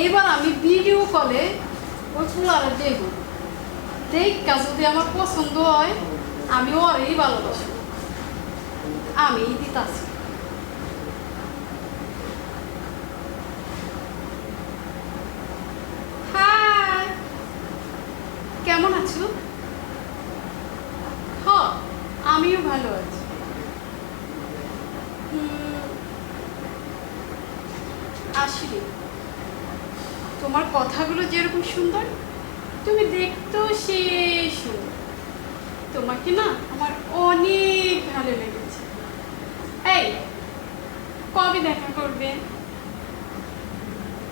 এইবার আমি ভিডিও কলে ওই ফুলারে দেব, দেখা যদি আমার পছন্দ হয় আমি ওরেই ভালোবাসি, আমি দিতাছি। হাই, কেমন আছো? হ, আমিও ভালো আছি। আসলে তোমার কথাগুলো যেরকম সুন্দর, তুমি দেখতেও সেই সুন্দর। তোমাকে না আমার অনেক ভালো লেগেছে। এই, কবে দেখা করবে?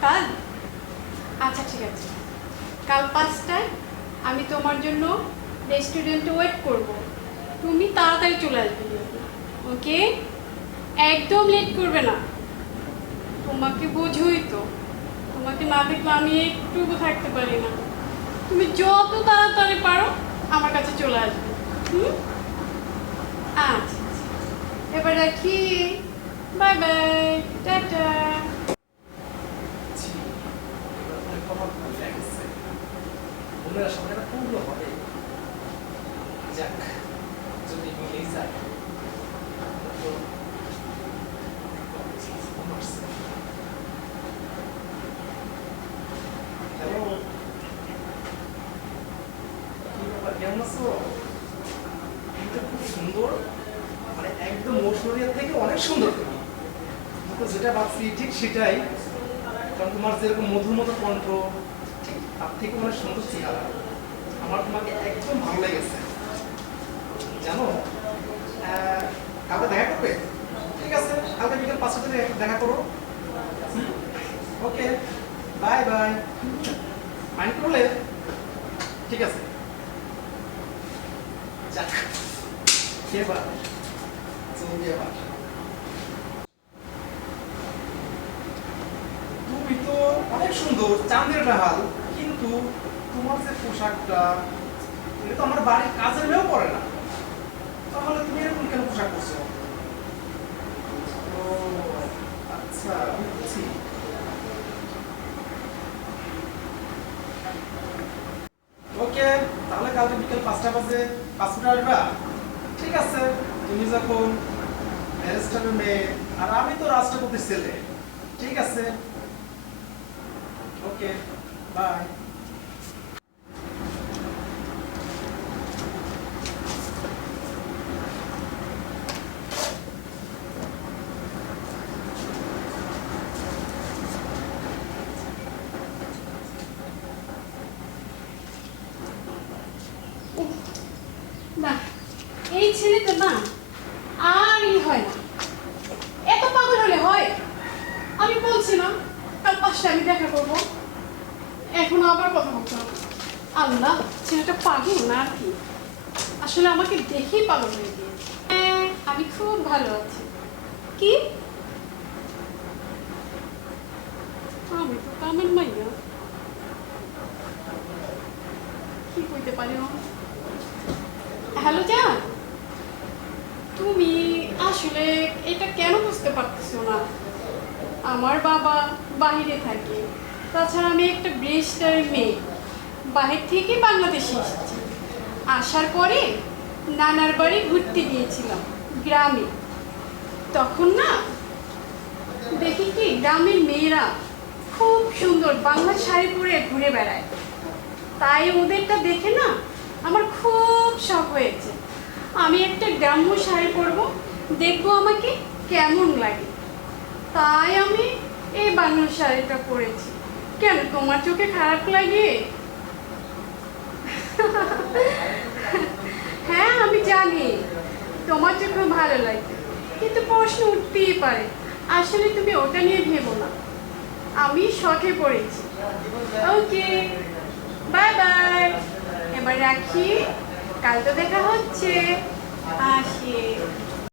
কাল? আচ্ছা ঠিক আছে, কাল 5টায় আমি তোমার জন্য রেস্টুরেন্টে ওয়েট করব। তুমি তাড়াতাড়ি চলে আসবে, ওকে? একদম লেট করবে না। তোমাকে বোঝোই তো, তোমাকে না দেখলে আমি একটুকু থাকতে পারি না। তুমি যত তাড়াতাড়ি পারো আমার কাছে চলে আসবে। আচ্ছা, এবার রাখি। Bye bye, tata. কেমন আছো? এটা খুব সুন্দর, মানে একদম ঐশ্বরিয়া থেকে অনেক সুন্দর। তো যেটা ভাবছি ঠিক সেটাই, কারণ তোমার যেরকম মধুর মতো কণ্ঠ, ঠিক তার থেকে অনেক সুন্দর চেহারা। আমার তোমাকে একদম ভালো লেগেছে। জানো, কালকে দেখা করবে? ঠিক আছে, কালকে বিকেল 5টাতে দেখা করো। ওকে, বাই বাই। মাইন্ড করলে? ঠিক আছে। যাক, এবার চলবে এবার। তুমি তো অনেক সুন্দর, চাঁদের হাল, কিন্তু তোমার যে পোশাকটা, এটা তো আমার বাড়ির কাজের মেয়েও পরে না। তাহলে তুমি এরকম কেন পোশাক করছো? ও আচ্ছা, বুঝছি। ওকে, তাহলে কালকে বিকেল 5টা বাজে 5 মিনিট আসবা। ঠিক আছে, তুমি যখন ম্যারেস্টারের মেয়ে আর আমি তো রাষ্ট্রপতির ছেলে। ঠিক আছে, ওকে, বাই। না, এই ছেলেটা না আর হয় না, এত পাগল হলে হয়? আমি বলছি না কাল 5টায় আমি দেখা করবো, এখন আবার কথা বলতে হবে। আল্লাহ, ছেলেটা পাগল না আর কি, আসলে আমাকে দেখেই পাগল হয়ে গিয়েছে। আমি খুব ভালো আছি। কি? আমি তো কামের মাইয়া, কি কইতে পারি? হ্যালো জান, তুমি আসলে এটা কেন বুঝতে পারতেছো না? আমার বাবা বাহিরে থাকে, তাছাড়া আমি একটা ব্রিস্টারের মেয়ে, বাহির থেকে বাংলাদেশে এসেছি। আসার পরে নানার বাড়ি ঘুরতে গিয়েছিলাম গ্রামে। তখন না দেখি কি গ্রামের মেয়েরা খুব সুন্দর বাংলা শাড়ি পরে ঘুরে বেড়ায়, তাই ওদেরটা দেখে না আমার খুব শখ হয়েছে। আমি একটা গ্রাম্য শাড়ি পরবো, দেখবো আমাকে কেমন লাগে, তাই আমি এই বাংলা শাড়িটা পরেছি। কেন, তোমার চোখে খারাপ লাগে? হ্যাঁ আমি জানি তোমার চোখে ভালো লাগে, কিন্তু প্রশ্ন উঠতেই পারে, আসলে তুমি ওটা নিয়ে ভেবো না, আমি শখে পড়েছি। ওকে, বাই বাই, এবার রাখি, কাল তো দেখা হচ্ছে, আসি।